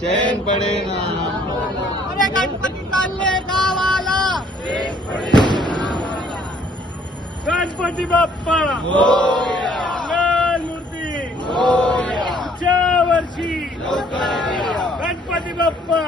चैन पडे ना। अरे गणपती चालले गावाला गणपती बाप्पा मंगल मूर्ती। पुढच्या वर्षी। गणपती बाप्पा।